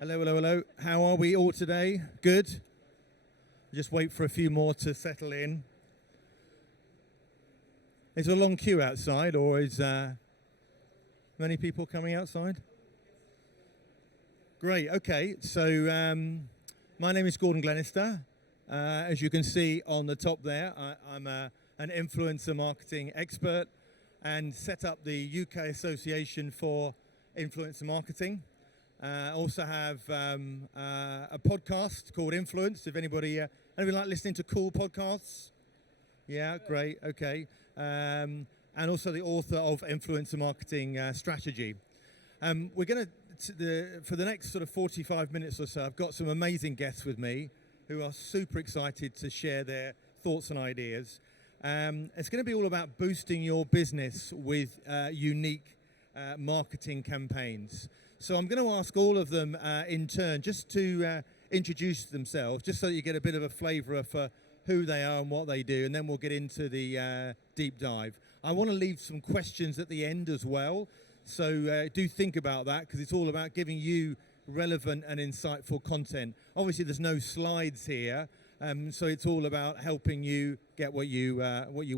Hello, hello, hello. How are we all today? Good? Just wait for a few more to settle in. Is there a long queue outside, or is many people coming outside? Great, okay. So my name is Gordon Glenister. As you can see on the top there, I'm an influencer marketing expert and set up the UK Association for Influencer Marketing. Also have a podcast called Influence. If anybody like listening to cool podcasts? Yeah, great. Okay. And also the author of Influencer Marketing Strategy. We're going to, for the next sort of 45 minutes or so, I've got some amazing guests with me who are super excited to share their thoughts and ideas. It's going to be all about boosting your business with unique marketing campaigns. So I'm going to ask all of them in turn just to introduce themselves, just so that you get a bit of a flavour for who they are and what they do, and then we'll get into the deep dive. I want to leave some questions at the end as well, so do think about that, because it's all about giving you relevant and insightful content. Obviously, there's no slides here, so it's all about helping you get what you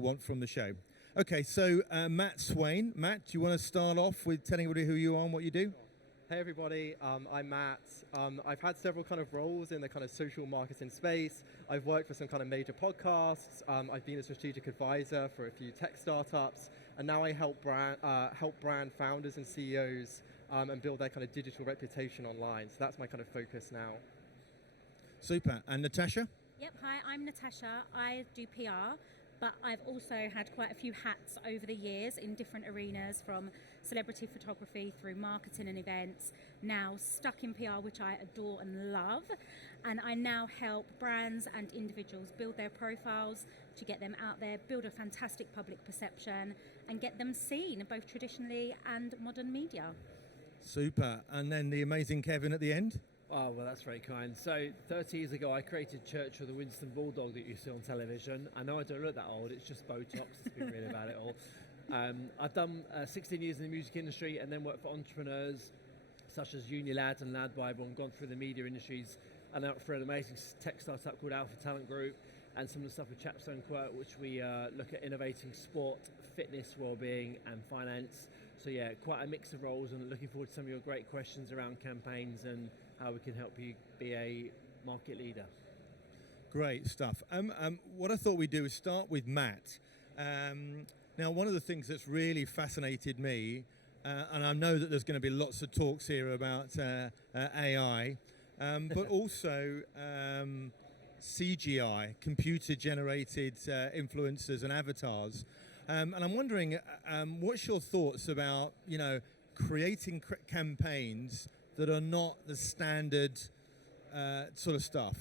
want from the show. Okay, so Matt Swain. Matt, do you want to start off with telling everybody who you are and what you do? Hey everybody, I'm Matt. I've had several kind of roles in the kind of social marketing space. I've worked for some kind of major podcasts. I've been a strategic advisor for a few tech startups, and now I help brand founders and CEOs and build their kind of digital reputation online. So that's my kind of focus now. Super. And Natasha? Yep, hi, I'm Natasha. I do PR, but I've also had quite a few hats over the years in different arenas, from celebrity photography through marketing and events, now stuck in PR, which I adore and love. And I now help brands and individuals build their profiles to get them out there, build a fantastic public perception, and get them seen, both traditionally and modern media. Super. And then the amazing Kevin at the end? Oh, well, that's very kind. So 30 years ago, I created Church of the Winston Bulldog that you see on television. I know I don't look that old. It's just Botox. Let's be real about it all. I've done 16 years in the music industry and then worked for entrepreneurs such as Unilad and Lad Bible, and gone through the media industries and out for an amazing tech startup called Alpha Talent Group, and some of the stuff with Chapstone Quirk, which we look at innovating sport, fitness, well-being and finance. So yeah, quite a mix of roles, and looking forward to some of your great questions around campaigns and how we can help you be a market leader. Great stuff. What I thought we'd do is start with Matt. Now, one of the things that's really fascinated me, and I know that there's going to be lots of talks here about AI, but also CGI, computer-generated influencers and avatars. And I'm wondering, what's your thoughts about, creating campaigns that are not the standard sort of stuff,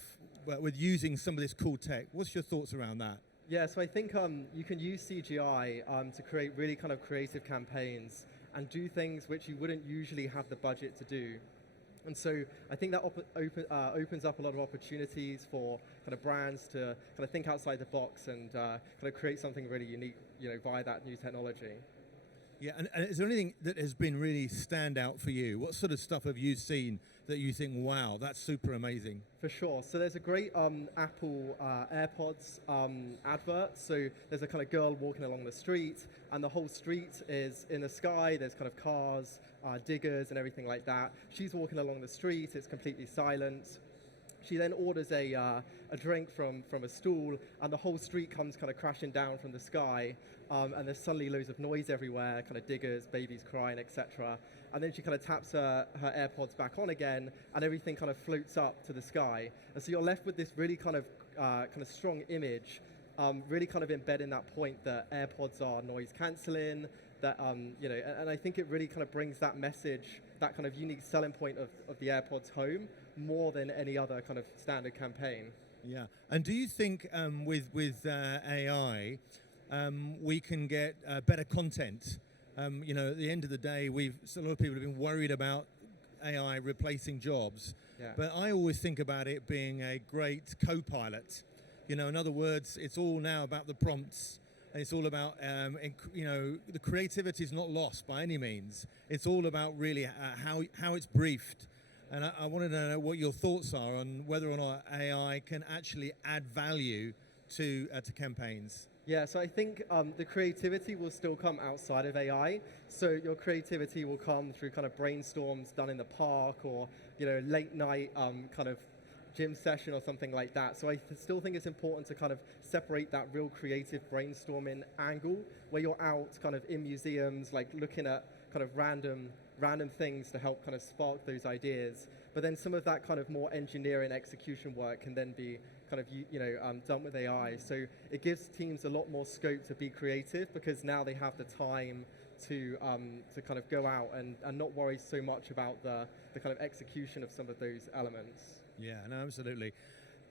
but with using some of this cool tech? What's your thoughts around that? Yeah, so I think you can use CGI to create really kind of creative campaigns and do things which you wouldn't usually have the budget to do. And so I think that opens up a lot of opportunities for kind of brands to kind of think outside the box and kind of create something really unique, via that new technology. Yeah, and is there anything that has been really stand out for you? What sort of stuff have you seen that you think, wow, that's super amazing? For sure. So there's a great Apple AirPods advert. So there's a kind of girl walking along the street, and the whole street is in the sky. There's kind of cars, diggers, and everything like that. She's walking along the street. It's completely silent. She then orders a drink from a stool, and the whole street comes kind of crashing down from the sky, and there's suddenly loads of noise everywhere, kind of diggers, babies crying, etc. And then she kind of taps her AirPods back on again, and everything kind of floats up to the sky. And so you're left with this really kind of strong image, really kind of embedding that point that AirPods are noise cancelling, that and I think it really kind of brings that message, that kind of unique selling point of the AirPods home, more than any other kind of standard campaign. Yeah, and do you think with AI, we can get better content? At the end of the day, a lot of people have been worried about AI replacing jobs, Yeah. but I always think about it being a great co-pilot. In other words, it's all now about the prompts. And it's all about, the creativity is not lost by any means. It's all about really how it's briefed And I wanted to know what your thoughts are on whether or not AI can actually add value to campaigns. Yeah, so I think the creativity will still come outside of AI. So your creativity will come through kind of brainstorms done in the park, or late night kind of gym session or something like that. So I still think it's important to kind of separate that real creative brainstorming angle where you're out kind of in museums, like looking at kind of random things to help kind of spark those ideas. But then some of that kind of more engineering execution work can then be kind of done with AI. So it gives teams a lot more scope to be creative, because now they have the time to kind of go out and not worry so much about the kind of execution of some of those elements. Yeah, no, absolutely.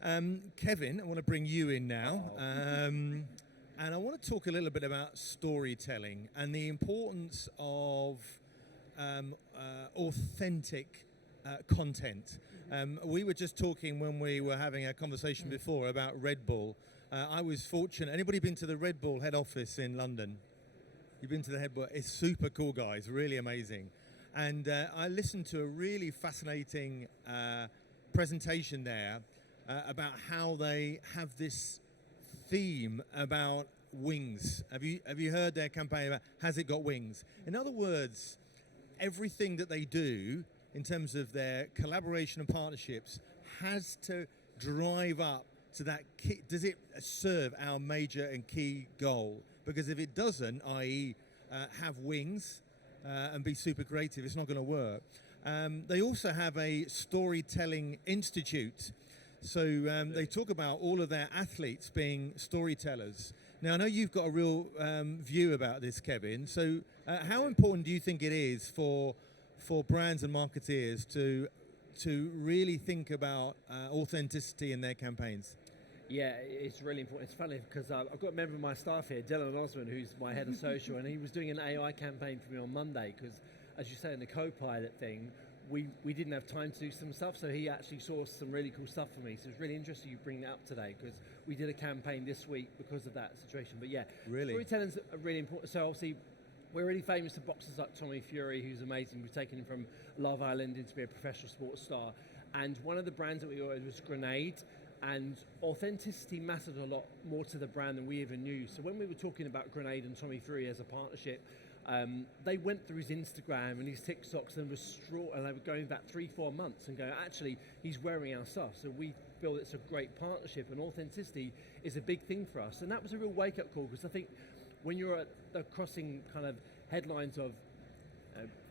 Kevin, I want to bring you in now. And I want to talk a little bit about storytelling and the importance of authentic content. We were just talking when we were having a conversation before about Red Bull. I was fortunate. Anybody been to the Red Bull head office in London? You've been to the head Bull? It's super cool, guys. Really amazing. And I listened to a really fascinating presentation there about how they have this theme about wings. Have you heard their campaign about has it got wings? In other words, everything that they do in terms of their collaboration and partnerships has to drive up to that key. Does it serve our major and key goal? Because if it doesn't, i.e. Have wings and be super creative, it's not going to work. They also have a storytelling institute. So they talk about all of their athletes being storytellers. Now, I know you've got a real view about this, Kevin. So how important do you think it is for brands and marketeers to really think about authenticity in their campaigns? Yeah, it's really important. It's funny because I've got a member of my staff here, Dylan Osman, who's my head of social, and he was doing an AI campaign for me on Monday because, as you say, in the co-pilot thing, we didn't have time to do some stuff, so he actually sourced some really cool stuff for me. So it's really interesting you bring that up today, because we did a campaign this week because of that situation. But yeah, really, storytelling's really important. So obviously, we're really famous for boxers like Tommy Fury, who's amazing. We've taken him from Love Island into be a professional sports star. And one of the brands that we ordered was Grenade, and authenticity mattered a lot more to the brand than we even knew. So when we were talking about Grenade and Tommy Fury as a partnership, they went through his Instagram and his TikToks and they were going back 3-4 months and going, actually, he's wearing our stuff. So we feel it's a great partnership, and authenticity is a big thing for us. And that was a real wake-up call, because I think when you're at the crossing kind of headlines of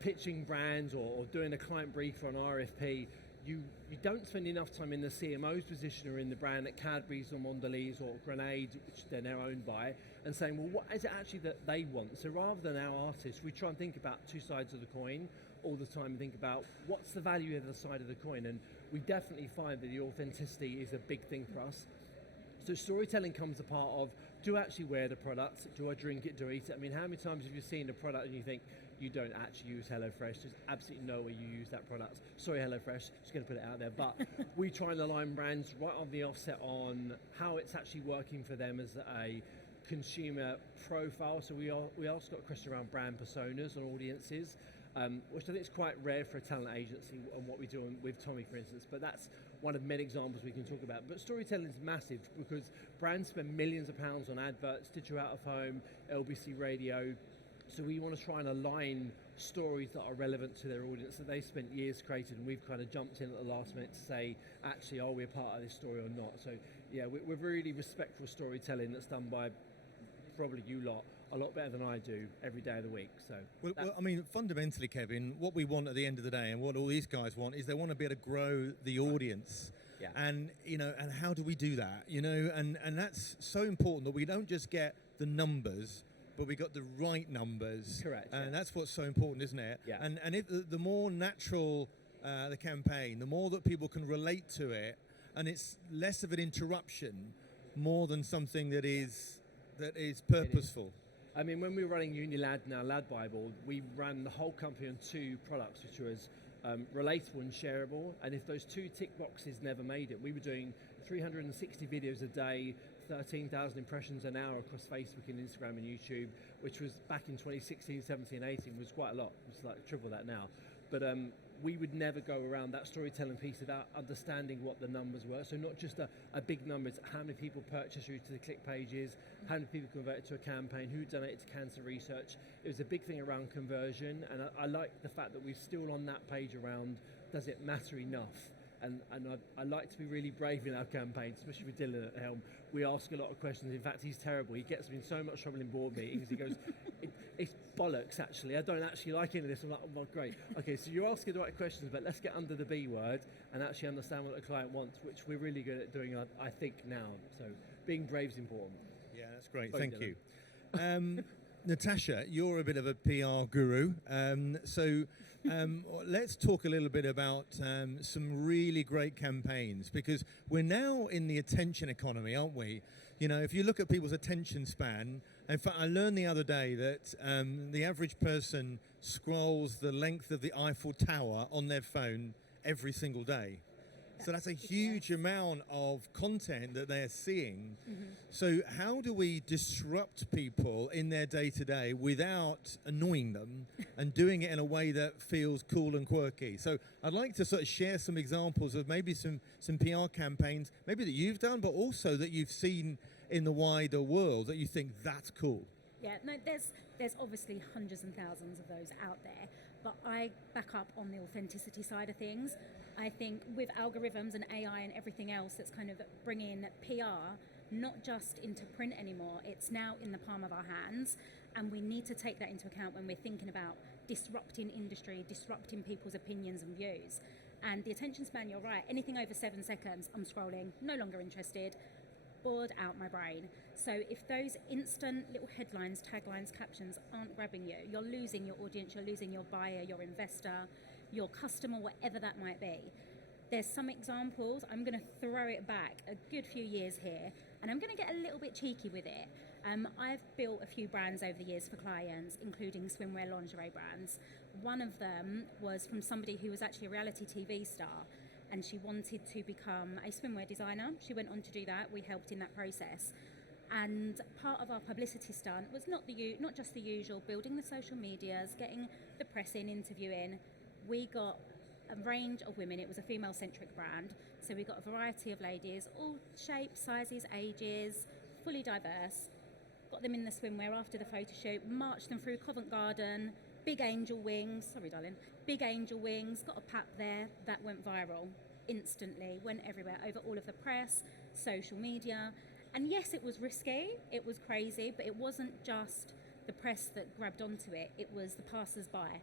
pitching brands or doing a client brief or an RFP, you don't spend enough time in the CMO's position or in the brand at Cadbury's or Mondelez or Grenade, which they're now owned by, and saying, well, what is it actually that they want? So rather than our artists, we try and think about two sides of the coin all the time and think about what's the value of the side of the coin. And we definitely find that the authenticity is a big thing for us. So storytelling comes a part of, do I actually wear the product? Do I drink it? Do I eat it? I mean, how many times have you seen a product and you think, you don't actually use HelloFresh, there's absolutely no way you use that product. Sorry, HelloFresh, just going to put it out there. But we try and align brands right on the offset on how it's actually working for them as a consumer profile. So we also got a question around brand personas and audiences, which I think is quite rare for a talent agency and what we do with Tommy, for instance. But that's one of many examples we can talk about. But storytelling is massive, because brands spend millions of pounds on adverts, digital out of home, LBC radio. So we want to try and align stories that are relevant to their audience that they spent years creating, and we've kind of jumped in at the last minute to say, actually, are we a part of this story or not? So yeah, we're really respectful storytelling that's done by probably you lot a lot better than I do every day of the week. So well, I mean, fundamentally, Kevin, what we want at the end of the day, and what all these guys want, is they want to be able to grow the audience. Yeah. And and how do we do that? And that's so important, that we don't just get the numbers, but we got the right numbers. Correct. And that's what's so important, isn't it? Yeah. And if the more natural the campaign, the more that people can relate to it, and it's less of an interruption, more than something that is purposeful. I mean, when we were running Unilad and our Lad Bible, we ran the whole company on 2 products, which was relatable and shareable. And if those 2 tick boxes never made it, we were doing 360 videos a day, 13,000 impressions an hour across Facebook and Instagram and YouTube, which was back in 2016, 17, 18 was quite a lot. It's like triple that now. but we would never go around that storytelling piece without understanding what the numbers were. So not just a big number, it's how many people purchased through to the click pages, how many people converted to a campaign, who donated to cancer research. It was a big thing around conversion, and I like the fact that we're still on that page around, does it matter enough? And I like to be really brave in our campaigns, especially with Dylan at the helm. We ask a lot of questions. In fact, he's terrible. He gets me in so much trouble in board meetings. He goes, it's bollocks, actually. I don't actually like any of this. I'm like, oh, well, great. Okay, so you're asking the right questions, but let's get under the B word and actually understand what the client wants, which we're really good at doing, I think, now. So being brave is important. Yeah, that's great. Sorry, Thank you. Natasha, you're a bit of a PR guru. Let's talk a little bit about some really great campaigns, because we're now in the attention economy, aren't we? You know, if you look at people's attention span, in fact, I learned the other day that the average person scrolls the length of the Eiffel Tower on their phone every single day. So that's a huge amount of content that they're seeing. Mm-hmm. So how do we disrupt people in their day-to-day without annoying them and doing it in a way that feels cool and quirky? So I'd like to sort of share some examples of maybe some PR campaigns, maybe that you've done, but also that you've seen in the wider world that you think that's cool. Yeah, no, there's obviously hundreds and thousands of those out there, but I back up on the authenticity side of things. I think with algorithms and AI and everything else that's kind of bringing PR not just into print anymore, it's now in the palm of our hands, and we need to take that into account when we're thinking about disrupting industry, disrupting people's opinions and views. And the attention span, you're right, anything over 7 seconds, I'm scrolling, no longer interested, bored out my brain. So if those instant little headlines, taglines, captions aren't grabbing you, you're losing your audience, you're losing your buyer, your investor, your customer, whatever that might be. There's some examples. I'm going to throw it back a good few years here, and I'm going to get a little bit cheeky with it. I've built a few brands over the years for clients, including swimwear lingerie brands. One of them was from somebody who was actually a reality TV star, and she wanted to become a swimwear designer. She went on to do that. We helped in that process. And part of our publicity stunt was not just the usual, building the social medias, getting the press in, interviewing. We got a range of women. It was a female-centric brand, so we got a variety of ladies, all shapes, sizes, ages, fully diverse. Got them in the swimwear after the photo shoot, marched them through Covent Garden, big angel wings, sorry darling, big angel wings, got a pap there, that went viral instantly, went everywhere, over all of the press, social media. And yes, it was risky, it was crazy, but it wasn't just the press that grabbed onto it, it was the passers-by.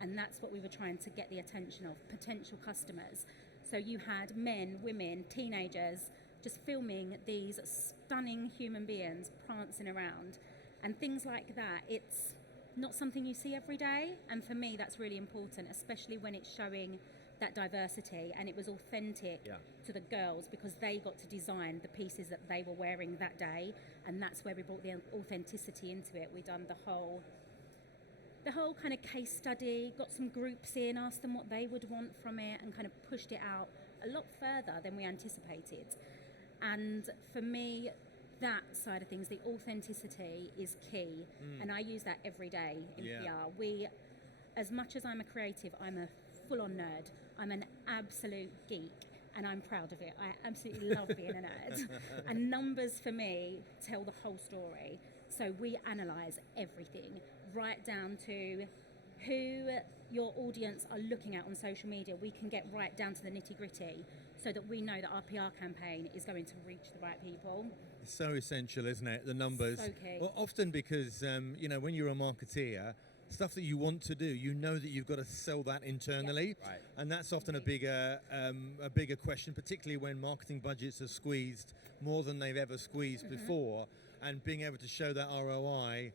And that's what we were trying to get the attention of, potential customers. So you had men, women, teenagers just filming these stunning human beings prancing around. And things like that, it's not something you see every day. And for me, that's really important, especially when it's showing that diversity. And it was authentic to the girls because they got to design the pieces that they were wearing that day. And that's where we brought the authenticity into it. We done the whole kind of case study, got some groups in, asked them what they would want from it, and kind of pushed it out a lot further than we anticipated. And for me, that side of things, the authenticity is key. And I use that every day in PR. As much as I'm a creative, I'm a full-on nerd. I'm an absolute geek, and I'm proud of it. I absolutely love being a nerd. And numbers for me tell the whole story. So we analyse everything, right down to who your audience are looking at on social media. We can get right down to the nitty-gritty so that we know that our PR campaign is going to reach the right people. It's so essential, isn't it? The numbers. So key. Well, often because, when you're a marketeer, stuff that you want to do, you know that you've got to sell that internally. Yeah. Right. And that's often a bigger question, particularly when marketing budgets are squeezed more than they've ever squeezed before. And being able to show that ROI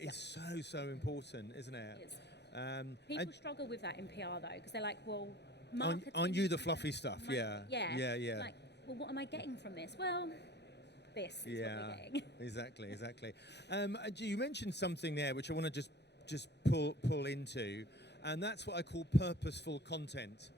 is so important, isn't it? People struggle with that in PR though, because they're like, well, marketing... Aren't you the fluffy stuff? Yeah. Like, well, what am I getting from this? Well, this is what we're getting. Exactly. You mentioned something there which I want to just pull into, and that's what I call purposeful content.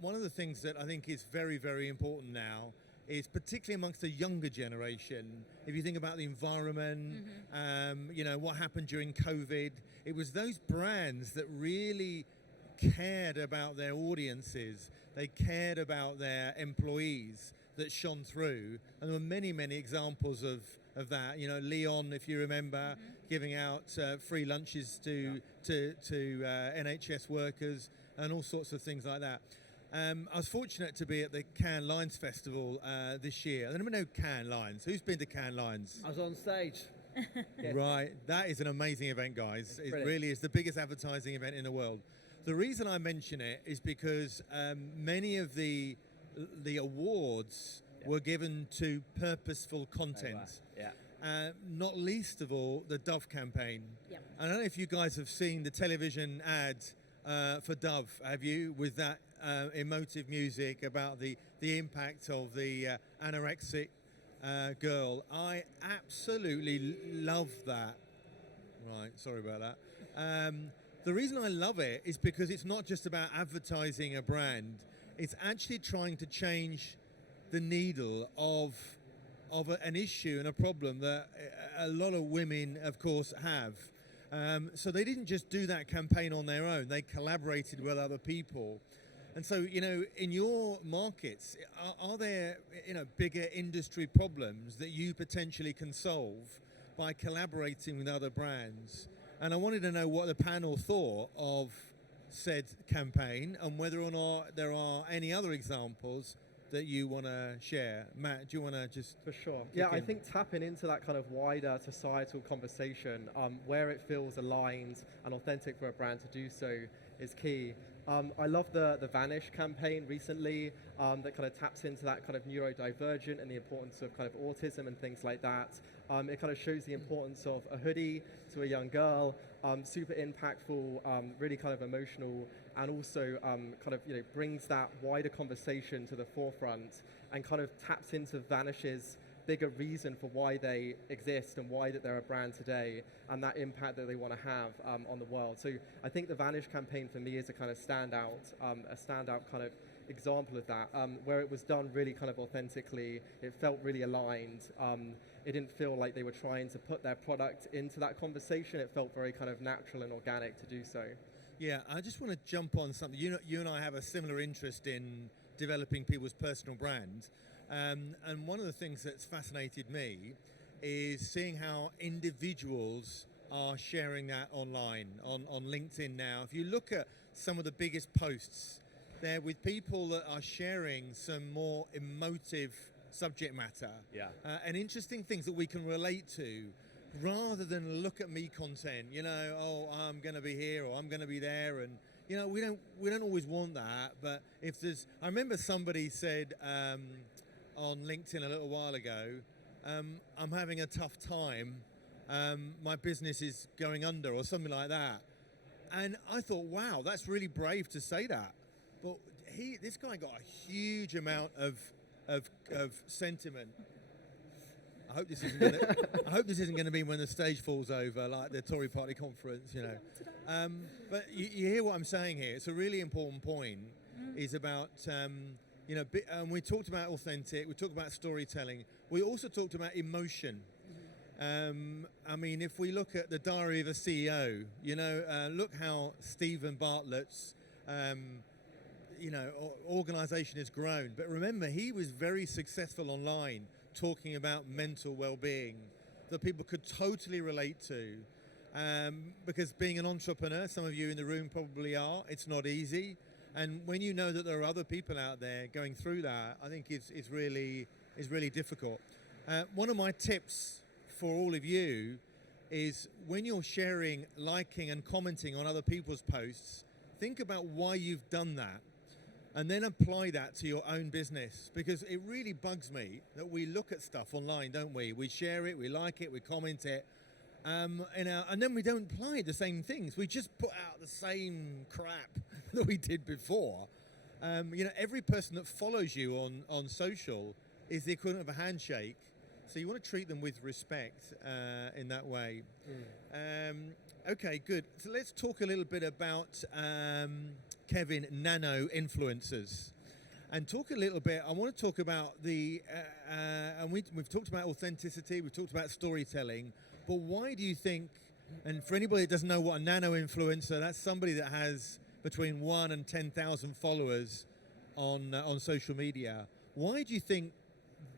One of the things that I think is very, very important now is, particularly amongst the younger generation, if you think about the environment, what happened during COVID, it was those brands that really cared about their audiences, they cared about their employees that shone through. And there were many, many examples of that. You know, Leon, if you remember, giving out free lunches to NHS workers and all sorts of things like that. I was fortunate to be at the Cannes Lions Festival this year. I don't even know Cannes Lions. Who's been to Cannes Lions? I was on stage. Yeah. Right, that is an amazing event, guys. It brilliant. really is the biggest advertising event in the world. The reason I mention it is because many of the awards were given to purposeful content. Oh, wow. Yeah. Not least of all, the Dove campaign. Yep. I don't know if you guys have seen the television ad for Dove, have you? With that emotive music about the impact of the anorexic girl. I absolutely love that. Right, sorry about that. The reason I love it is because it's not just about advertising a brand. It's actually trying to change the needle of an issue and a problem that a lot of women, of course, have. So they didn't just do that campaign on their own. They collaborated with other people. And so, you know, in your markets, are there, you know, bigger industry problems that you potentially can solve by collaborating with other brands? And I wanted to know what the panel thought of said campaign and whether or not there are any other examples that you want to share. Matt, do you want to just... For sure. Yeah, I think tapping into that kind of wider societal conversation where it feels aligned and authentic for a brand to do so is key. I love the Vanish campaign recently that kind of taps into that kind of neurodivergent and the importance of kind of autism and things like that. It kind of shows the importance of a hoodie to a young girl, super impactful, really kind of emotional, and also kind of, you know, brings that wider conversation to the forefront and kind of taps into Vanish's bigger reason for why they exist and why that they're a brand today and that impact that they want to have on the world. So I think the Vanish campaign for me is a kind of standout kind of example of that, where it was done really kind of authentically. It felt really aligned. It didn't feel like they were trying to put their product into that conversation. It felt very kind of natural and organic to do so. Yeah, I just want to jump on something. You and I have a similar interest in developing people's personal brand. And one of the things that's fascinated me is seeing how individuals are sharing that online, on LinkedIn now. If you look at some of the biggest posts, they're with people that are sharing some more emotive subject matter and interesting things that we can relate to, rather than look at me content, you know, oh, I'm going to be here or I'm going to be there, and you know, we don't always want that. But if there's, I remember somebody said on LinkedIn a little while ago, I'm having a tough time, my business is going under, or something like that. And I thought, wow, that's really brave to say that. But this guy got a huge amount of sentiment. I hope this isn't going to be when the stage falls over, like the Tory Party conference, you know. But you hear what I'm saying here. It's a really important point. Is about you know, we talked about authentic. We talked about storytelling. We also talked about emotion. I mean, if we look at the Diary of a CEO, you know, look how Stephen Bartlett's you know, organization has grown. But remember, he was very successful online, talking about mental well-being that people could totally relate to. Because being an entrepreneur, some of you in the room probably are, it's not easy. And when you know that there are other people out there going through that, I think it's really difficult. One of my tips for all of you is when you're sharing, liking and commenting on other people's posts, think about why you've done that. And then apply that to your own business, because it really bugs me that we look at stuff online, don't we? We share it, we like it, we comment it, and then we don't apply the same things. We just put out the same crap that we did before. You know, every person that follows you on social is the equivalent of a handshake, so you want to treat them with respect in that way. Okay, good. So let's talk a little bit about Kevin, nano-influencers, and talk a little bit. I want to talk about the and we've talked about authenticity, we've talked about storytelling, but why do you think, and for anybody that doesn't know what a nano-influencer, that's somebody that has between 1 and 10,000 followers on social media. Why do you think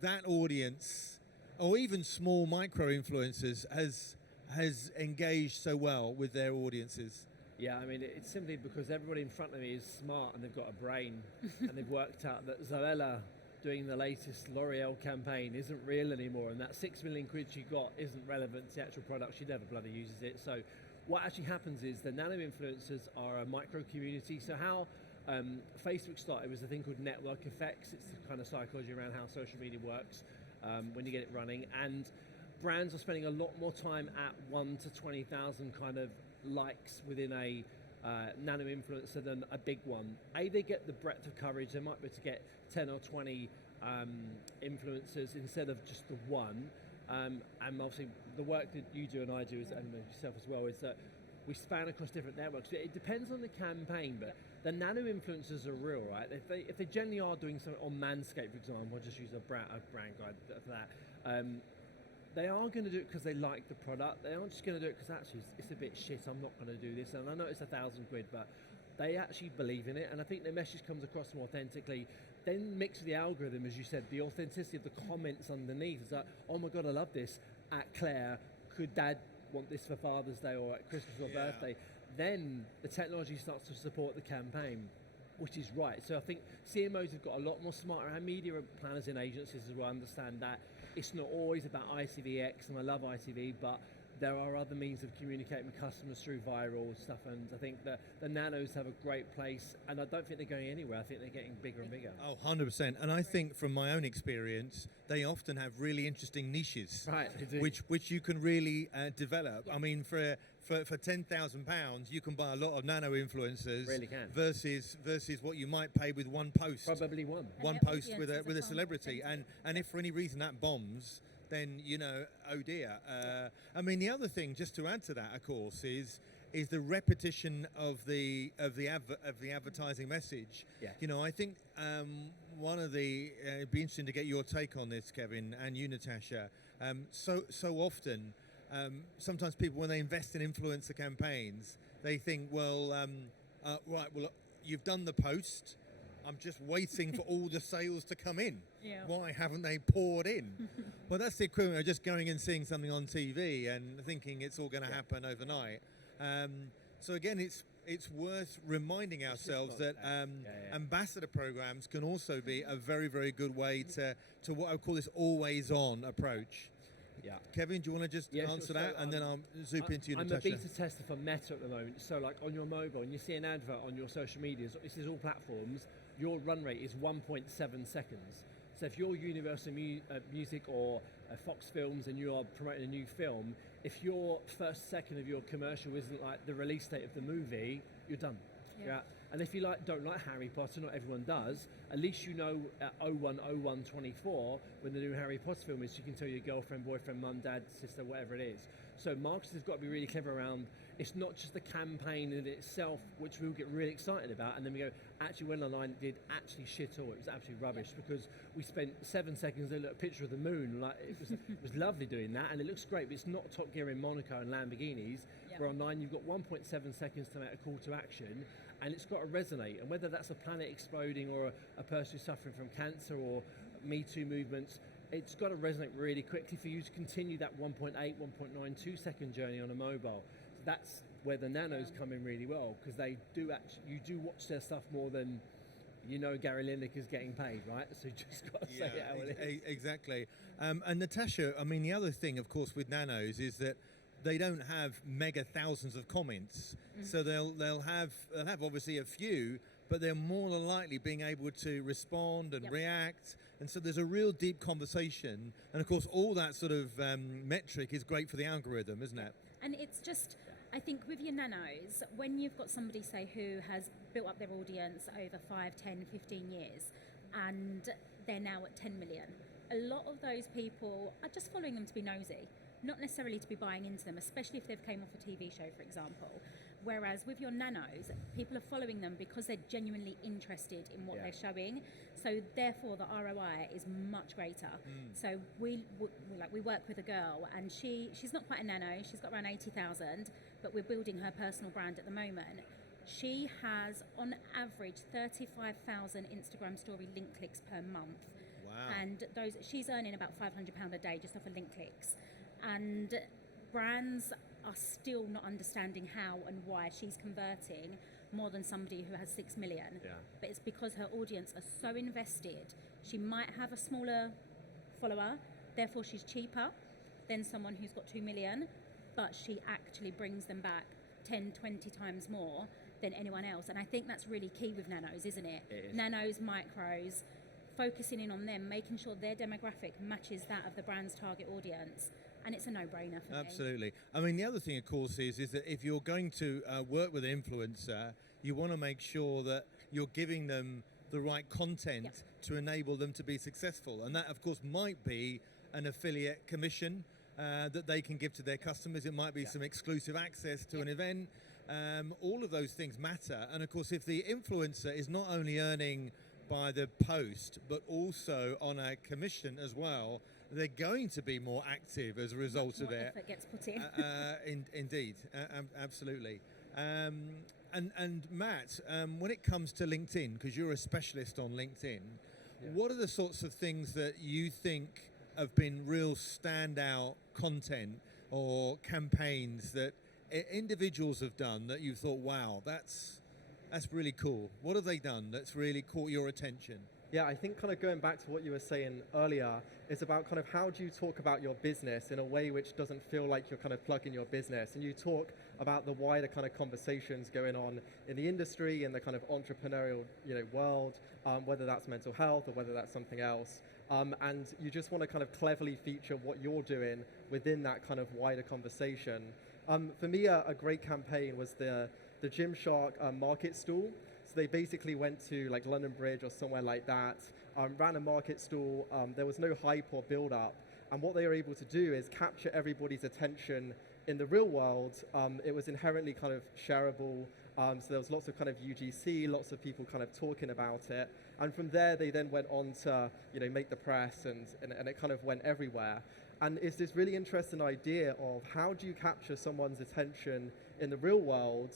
that audience, or even small micro influencers, has engaged so well with their audiences? Yeah, I mean, it's simply because everybody in front of me is smart and they've got a brain, and they've worked out that Zoella doing the latest L'Oreal campaign isn't real anymore, and that 6 million quid she got isn't relevant to the actual product. She never bloody uses it. So what actually happens is the nano-influencers are a micro community. So how Facebook started was a thing called network effects. It's the kind of psychology around how social media works when you get it running. And brands are spending a lot more time at 1 to 20,000 kind of likes within a nano-influencer than a big one. They get the breadth of coverage. They might be able to get 10 or 20 influencers instead of just the one. And obviously the work that you do and I do, and yourself as well, is that we span across different networks. It depends on the campaign, but the nano-influencers are real, right? If they generally are doing something on Manscaped, for example, I'll just use a brand guide for that, they are going to do it because they like the product. They aren't just going to do it because actually it's a bit shit, I'm not going to do this. And I know it's 1,000 quid, but they actually believe in it. And I think the message comes across more authentically. Then mixed with the algorithm, as you said, the authenticity of the comments underneath. It's like, oh my God, I love this. At Claire, could Dad want this for Father's Day or at Christmas or birthday? Then the technology starts to support the campaign, which is right. So I think CMOs have got a lot more smarter, and media planners in agencies as well understand that it's not always about ITVX, and I love ITV, but there are other means of communicating with customers through viral stuff, and I think that the nanos have a great place, and I don't think they're going anywhere. I think they're getting bigger and bigger. Oh, 100%. And I think from my own experience, they often have really interesting niches, Right, they do. which you can really develop. I mean, for £10,000, you can buy a lot of nano influencers. Really can. Versus what you might pay with one post. Probably one. One their post with audiences a are celebrity, fun. and if for any reason that bombs, then oh dear. I mean, the other thing, just to add to that, of course, is the repetition of the advertising message. Yeah. I think one of the it'd be interesting to get your take on this, Kevin, and you, Natasha. So often, sometimes people, when they invest in influencer campaigns, they think, well, right, well, you've done the post. I'm just waiting for all the sales to come in. Yeah. Why haven't they poured in? Well, that's the equivalent of just going and seeing something on TV and thinking it's all going to happen overnight. So again, it's worth reminding ourselves that ambassador programs can also be a very, very good way to what I would call this always-on approach. Yeah. Kevin, do you want to just answer that, and then I'll zoom into you, Natasha? I'm a beta tester for Meta at the moment. So, like on your mobile, and you see an advert on your social medias, this is all platforms, your run rate is 1.7 seconds. So if you're Universal Music or Fox Films and you are promoting a new film, if your first second of your commercial isn't like the release date of the movie, you're done. Yeah. And if you don't like Harry Potter, not everyone does, at least you know at 01/01/24 when the new Harry Potter film is, you can tell your girlfriend, boyfriend, mum, dad, sister, whatever it is. So marketers have got to be really clever around, it's not just the campaign in itself, which we'll get really excited about, and then we go, actually went online, it did actually shit all, it was absolutely rubbish, because we spent 7 seconds looking at a picture of the moon, like it was lovely doing that, and it looks great, but it's not Top Gear in Monaco and Lamborghinis, where online you've got 1.7 seconds to make a call to action, and it's got to resonate, and whether that's a planet exploding or a person who's suffering from cancer or Me Too movements, it's got to resonate really quickly for you to continue that 1.8, 1.92 second journey on a mobile. So that's where the nanos come in really well, because they do you do watch their stuff more than Gary Lineker's getting paid, right? So you just got to say it how it is. Exactly. And Natasha, I mean, the other thing, of course, with nanos is that they don't have mega thousands of comments, so they'll have obviously a few, but they're more than likely being able to respond and react, and so there's a real deep conversation, and of course all that sort of metric is great for the algorithm, isn't it? And it's just, I think with your nanos, when you've got somebody, say, who has built up their audience over 5, 10, 15 years, and they're now at 10 million, a lot of those people are just following them to be nosy, not necessarily to be buying into them, especially if they've came off a TV show, for example. Whereas with your nanos, people are following them because they're genuinely interested in what they're showing. So therefore, the ROI is much greater. So we work with a girl, and she's not quite a nano. She's got around 80,000, but we're building her personal brand at the moment. She has, on average, 35,000 Instagram story link clicks per month. Wow. And she's earning about £500 a day just off of link clicks. And brands are still not understanding how and why she's converting more than somebody who has 6 million. Yeah. But it's because her audience are so invested. She might have a smaller follower, therefore she's cheaper than someone who's got 2 million, but she actually brings them back 10, 20 times more than anyone else. And I think that's really key with nanos, isn't it? It is. Nanos, micros, focusing in on them, making sure their demographic matches that of the brand's target audience. And it's a no-brainer for me. Absolutely. I mean, the other thing, of course, is that if you're going to work with an influencer, you want to make sure that you're giving them the right content to enable them to be successful. And that, of course, might be an affiliate commission that they can give to their customers. It might be some exclusive access to an event. All of those things matter. And, of course, if the influencer is not only earning by the post, but also on a commission as well, they're going to be more active as a result of it. Effort gets put in. Indeed, absolutely. And Matt, when it comes to LinkedIn, because you're a specialist on LinkedIn, what are the sorts of things that you think have been real standout content or campaigns that individuals have done that you thought, wow, that's really cool? What have they done that's really caught your attention? Yeah, I think kind of going back to what you were saying earlier, it's about kind of how do you talk about your business in a way which doesn't feel like you're kind of plugging your business, and you talk about the wider kind of conversations going on in the industry, in the kind of entrepreneurial world, whether that's mental health or whether that's something else. And you just want to kind of cleverly feature what you're doing within that kind of wider conversation. For me, a great campaign was the Gymshark market stall. So they basically went to like London Bridge or somewhere like that, ran a market stall. There was no hype or build up. And what they were able to do is capture everybody's attention in the real world. It was inherently kind of shareable. So there was lots of kind of UGC, lots of people kind of talking about it. And from there, they then went on to make the press, and it kind of went everywhere. And it's this really interesting idea of how do you capture someone's attention in the real world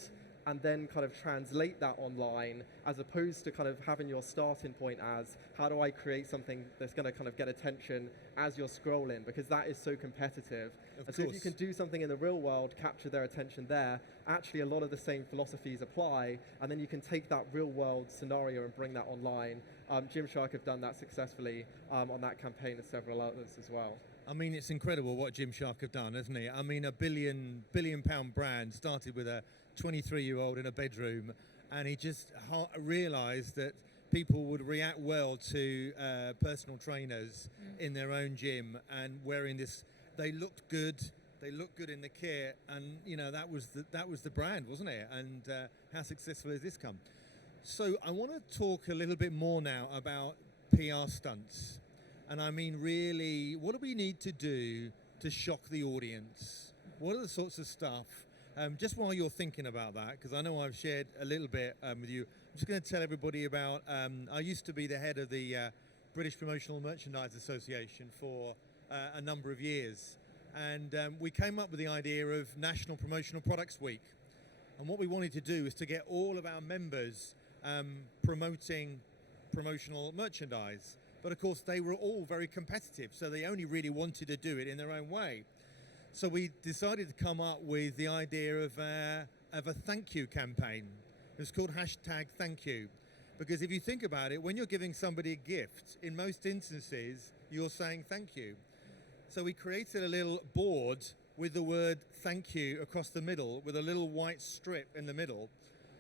and then kind of translate that online, as opposed to kind of having your starting point as, how do I create something that's going to kind of get attention as you're scrolling, because that is so competitive. So if you can do something in the real world, capture their attention there, actually a lot of the same philosophies apply, and then you can take that real world scenario and bring that online. Gymshark have done that successfully on that campaign, and several others as well. I mean, it's incredible what Gymshark have done, isn't it? I mean, a billion pound brand started with a 23-year-old in a bedroom, and he just realized that people would react well to personal trainers in their own gym and wearing this. They looked good in the kit, and that was the brand, wasn't it? And how successful has this come? So I want to talk a little bit more now about PR stunts. And I mean, really, what do we need to do to shock the audience? What are the sorts of stuff? Just while you're thinking about that, because I know I've shared a little bit with you, I'm just going to tell everybody about, I used to be the head of the British Promotional Merchandise Association for a number of years. And we came up with the idea of National Promotional Products Week. And what we wanted to do is to get all of our members promoting promotional merchandise. But of course, they were all very competitive, so they only really wanted to do it in their own way. So we decided to come up with the idea of a thank you campaign. It was called #ThankYou. Because if you think about it, when you're giving somebody a gift, in most instances, you're saying thank you. So we created a little board with the word thank you across the middle, with a little white strip in the middle.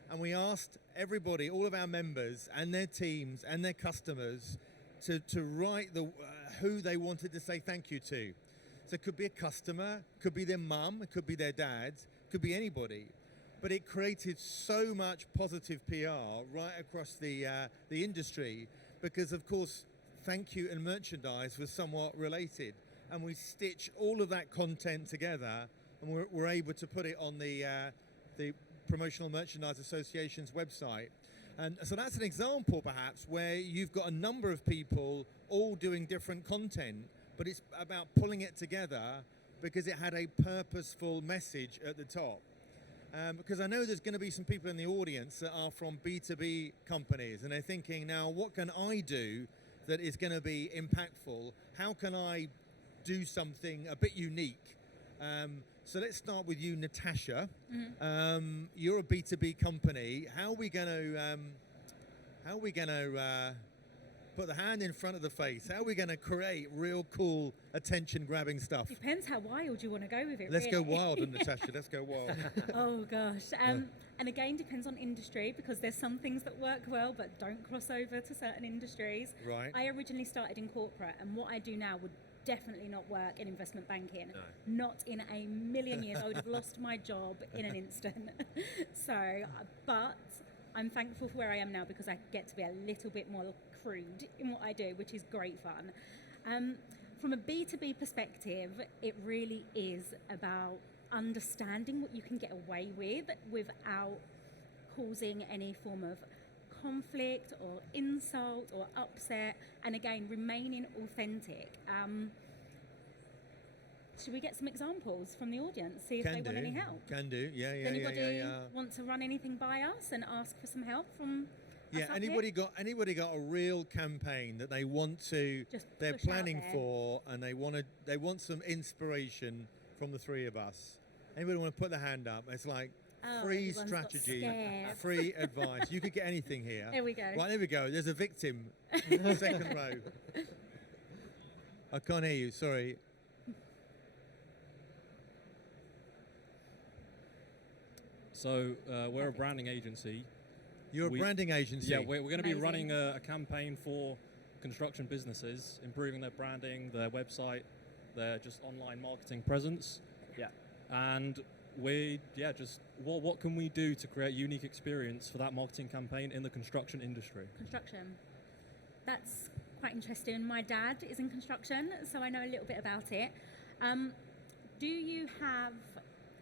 And we asked everybody, all of our members and their teams and their customers, to write who they wanted to say thank you to. So it could be a customer, could be their mum, it could be their dad, could be anybody. But it created so much positive PR right across the industry, because of course thank you and merchandise was somewhat related. And we stitched all of that content together, and we're able to put it on the Promotional Merchandise Association's website. And so that's an example, perhaps, where you've got a number of people all doing different content, but it's about pulling it together because it had a purposeful message at the top. because I know there's going to be some people in the audience that are from B2B companies, and they're thinking, now, what can I do that is going to be impactful? How can I do something a bit unique? So let's start with you, Natasha. You're a B2B company. How are we going to put the hand in front of the face? How are we going to create real cool, attention-grabbing stuff? Depends how wild you want to go with it. Let's really. go wild, Natasha. Let's go wild. Oh gosh. And again, depends on industry, because there's some things that work well but don't cross over to certain industries. Right. I originally started in corporate, and what I do now would definitely not work in investment banking. No. Not in a million years. I would have lost my job in an instant. But I'm thankful for where I am now, because I get to be a little bit more crude in what I do, which is great fun. From a B2B perspective, it really is about understanding what you can get away with without causing any form of conflict or insult or upset, and again, remaining authentic. Should we get some examples from the audience, see if they want any help? Can do. Yeah. Does anybody want to run anything by us and ask for some help from us up Anybody here? got a real campaign that they want to, Just they're push out planning there. for, and they want some inspiration from the three of us? Anybody want to put their hand up? It's like Oh, free everyone's got strategy, scared. free advice. You could get anything here. There we go. Right, there we go. There's a victim. Second row. I can't hear you. Sorry. So we're a branding agency. You're a branding agency. Yeah, we're going to be Amazing. running a campaign for construction businesses, improving their branding, their website, their just online marketing presence. Yeah. And what can we do to create a unique experience for that marketing campaign in the construction industry? Construction. That's quite interesting. My dad is in construction, so I know a little bit about it. Do you have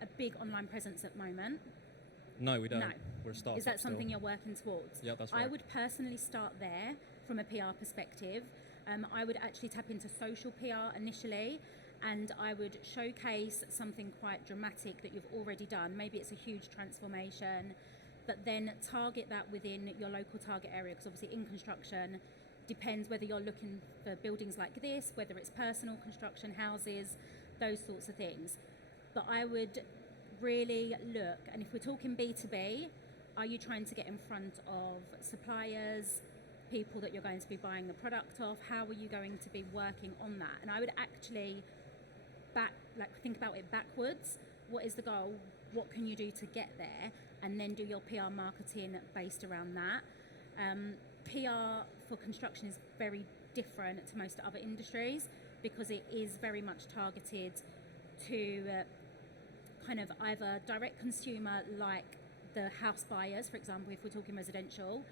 a big online presence at the moment? No, we don't. No. We're a startup. Is that something still. you're working towards? Yeah, that's I right. would personally start there from a PR perspective. I would actually tap into social PR initially, and I would showcase something quite dramatic that you've already done. Maybe it's a huge transformation, but then target that within your local target area, because obviously in construction, depends whether you're looking for buildings like this, whether it's personal construction, houses, those sorts of things. But I would really look, and if we're talking B2B, are you trying to get in front of suppliers, people that you're going to be buying the product off? How are you going to be working on that? And I would actually think about it backwards. What is the goal? What can you do to get there? And then do your PR marketing based around that. PR for construction is very different to most other industries, because it is very much targeted to kind of either direct consumer, like the house buyers, for example, if we're talking residential,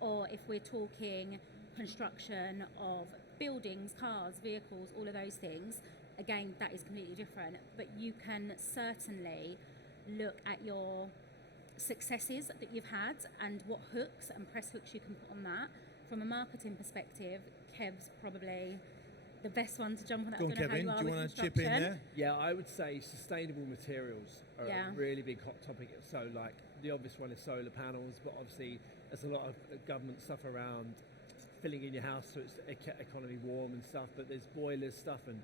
or if we're talking construction of buildings, cars, vehicles, all of those things. Again, that is completely different, but you can certainly look at your successes that you've had and what hooks and press hooks you can put on that. From a marketing perspective, Kev's probably the best one to jump on that. Go on, I don't know Kevin. how Do you you are want with to chip in construction. there? Yeah, I would say sustainable materials are Yeah. a really big hot topic. So, like, the obvious one is solar panels, but obviously there's a lot of government stuff around filling in your house so it's economy warm and stuff, but there's boilers stuff and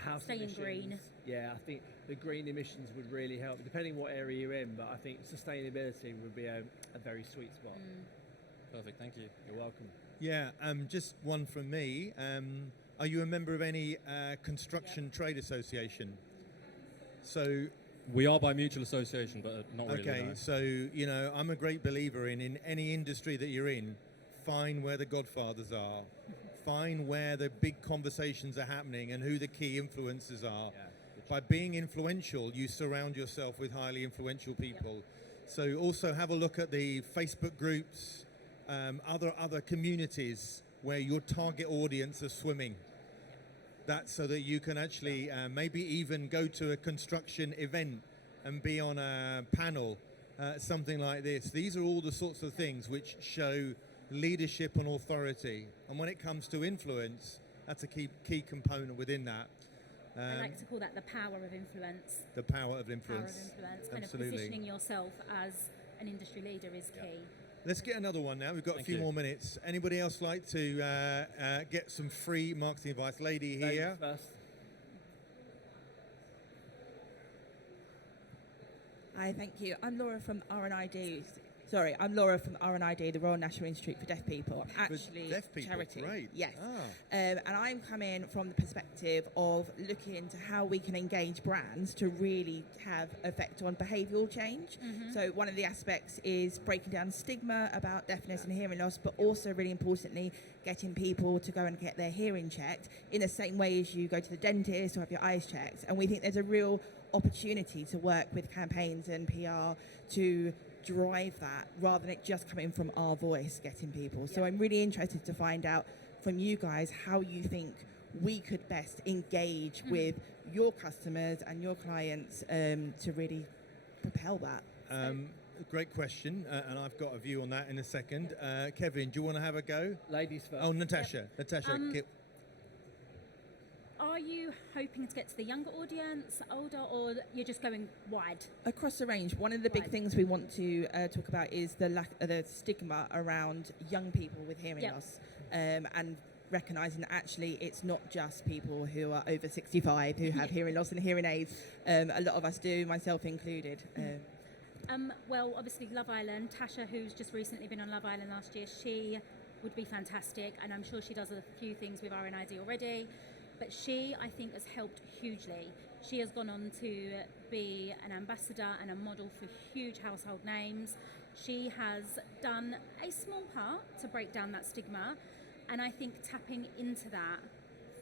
house Staying emissions. green. Yeah, I think the green emissions would really help, depending what area you're in, but I think sustainability would be a very sweet spot. Perfect, thank you. You're welcome. Yeah, just one from me. Are you a member of any construction trade association? So, We are by mutual association, but not really. okay, no. so, you know, I'm a great believer in any industry that you're in, find where the godfathers are, find where the big conversations are happening and who the key influencers are. Yeah. By being influential, you surround yourself with highly influential people. So also have a look at the Facebook groups, other communities where your target audience are swimming. That's so that you can actually maybe even go to a construction event and be on a panel, something like this. These are all the sorts of things which show leadership and authority. And when it comes to influence, that's a key component within that. I like to call that the power of influence. The power of Power influence. of influence. Kind Absolutely. of positioning yourself as an industry leader is key. Let's get another one now. We've got a Thank few you. more minutes. Anybody else like to get some free marketing advice? Lady here. Ladies first. Hi, thank you. I'm Laura from RNID. Sorry, I'm Laura from RNID, the Royal National Institute for Deaf People. Actually, deaf people, charity. great. Yes. Ah. And I'm coming from the perspective of looking into how we can engage brands to really have effect on behavioural change. So one of the aspects is breaking down stigma about deafness and hearing loss, but also really importantly, getting people to go and get their hearing checked in the same way as you go to the dentist or have your eyes checked. And we think there's a real opportunity to work with campaigns and PR to drive that rather than it just coming from our voice getting people. So I'm really interested to find out from you guys how you think we could best engage with your customers and your clients to really propel that. Great question, and I've got a view on that in a second. Kevin, do you want to have a go? Ladies first. Oh, Natasha. Natasha, Are you hoping to get to the younger audience, older, or you're just going wide? Across the range, one of the big Right. things we want to talk about is the stigma around young people with hearing loss, and recognising that actually it's not just people who are over 65 who have hearing loss and hearing aids. A lot of us do, myself included. Well, obviously Love Island, Tasha, who's just recently been on Love Island last year, she would be fantastic, and I'm sure she does a few things with RNID already. But she, I think, has helped hugely. She has gone on to be an ambassador and a model for huge household names. She has done a small part to break down that stigma, and I think tapping into that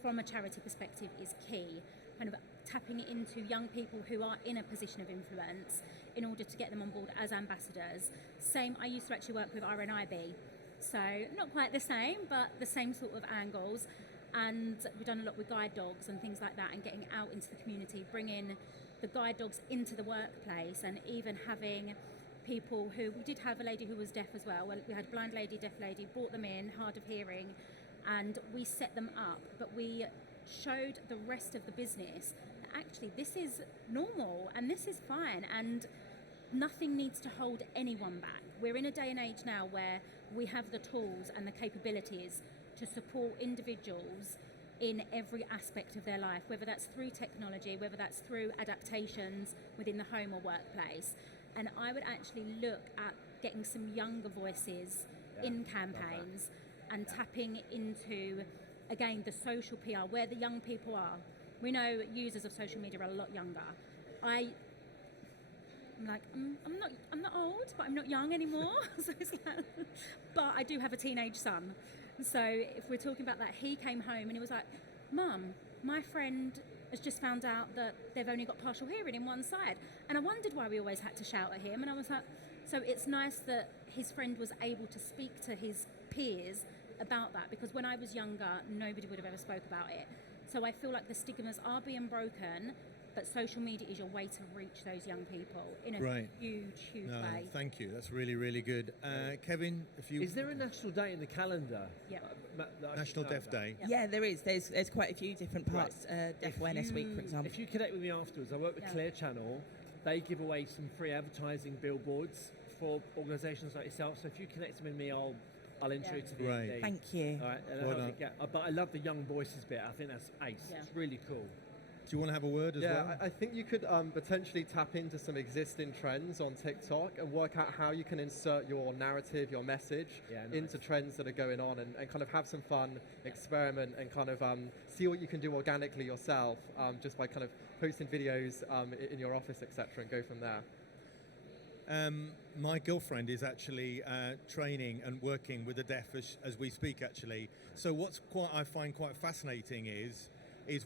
from a charity perspective is key. Kind of tapping into young people who are in a position of influence in order to get them on board as ambassadors. Same, I used to actually work with RNIB, so not quite the same, but the same sort of angles. And we've done a lot with guide dogs and things like that, and getting out into the community, bringing the guide dogs into the workplace, and even having people who, we did have a lady who was deaf as well. We had a blind lady, deaf lady, brought them in, hard of hearing, and we set them up, but we showed the rest of the business that actually this is normal and this is fine, and nothing needs to hold anyone back. We're in a day and age now where we have the tools and the capabilities to support individuals in every aspect of their life, whether that's through technology, whether that's through adaptations within the home or workplace. And I would actually look at getting some younger voices in campaigns and tapping into, again, the social PR, where the young people are. We know users of social media are a lot younger. I'm like, I'm not old, but I'm not young anymore. So it's like, but I do have a teenage son. So if we're talking about that, he came home and he was like, Mum, my friend has just found out that they've only got partial hearing in one side. And I wondered why we always had to shout at him. And I was like, so it's nice that his friend was able to speak to his peers about that, because when I was younger, nobody would have ever spoke about it. So I feel like the stigmas are being broken, but social media is your way to reach those young people in a huge way. Thank you. That's really, really good. Kevin, if you... Is there a national day in the calendar? Yeah. National Deaf Day? Yeah, there is. There's quite a few different parts. Deaf Awareness Week, for example. If you connect with me afterwards, I work with Clear Channel. They give away some free advertising billboards for organisations like yourself. So if you connect with me, I'll intro you to the MD. Thank you. All right, and but I love the young voices bit. I think that's ace. Yeah. It's really cool. Do you want to have a word as well? I think you could potentially tap into some existing trends on TikTok and work out how you can insert your narrative, your message into trends that are going on, and kind of have some fun, experiment, and kind of see what you can do organically yourself, just by kind of posting videos in your office, etc., and go from there. My girlfriend is actually training and working with the deaf as we speak, actually. So I find quite fascinating is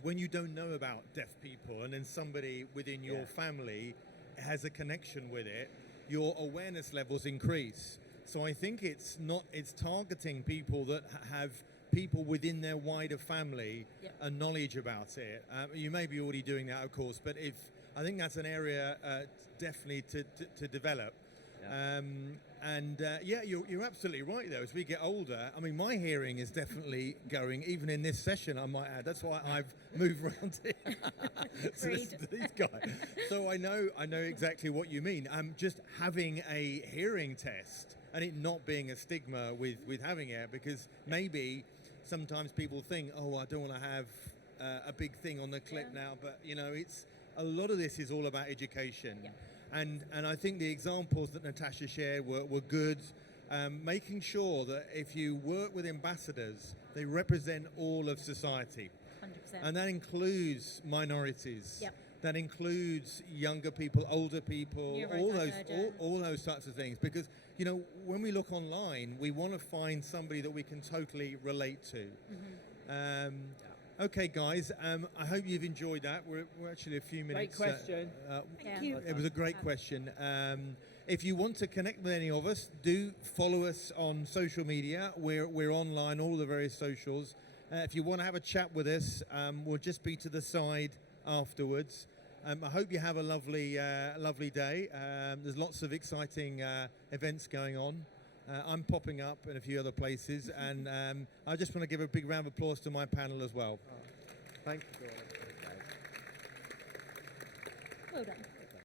when you don't know about deaf people, and then somebody within your family has a connection with it, your awareness levels increase. So I think it's targeting people that have people within their wider family and knowledge about it. You may be already doing that, of course, but I think that's an area definitely to develop. yeah, you're absolutely right though. As we get older, I mean, my hearing is definitely going, even in this session, I might add. That's why I've moved around here to listen to these guys. So I know exactly what you mean. Just having a hearing test and it not being a stigma with having it, because maybe sometimes people think, oh, I don't want to have a big thing on the clip now, but you know, it's a lot of this is all about education. Yeah. And I think the examples that Natasha shared were good, making sure that if you work with ambassadors, they represent all of society. 100%. And that includes minorities. Yep. That includes younger people, older people, all those types of things. Because, you know, when we look online, we want to find somebody that we can totally relate to. Okay, guys, I hope you've enjoyed that. We're actually a few minutes. Great question. Thank you. It was a great question. If you want to connect with any of us, do follow us on social media. We're online, all the various socials. If you want to have a chat with us, we'll just be to the side afterwards. I hope you have a lovely day. There's lots of exciting events going on. I'm popping up in a few other places, and I just want to give a big round of applause to my panel as well. Thank you, Gordon. Well done.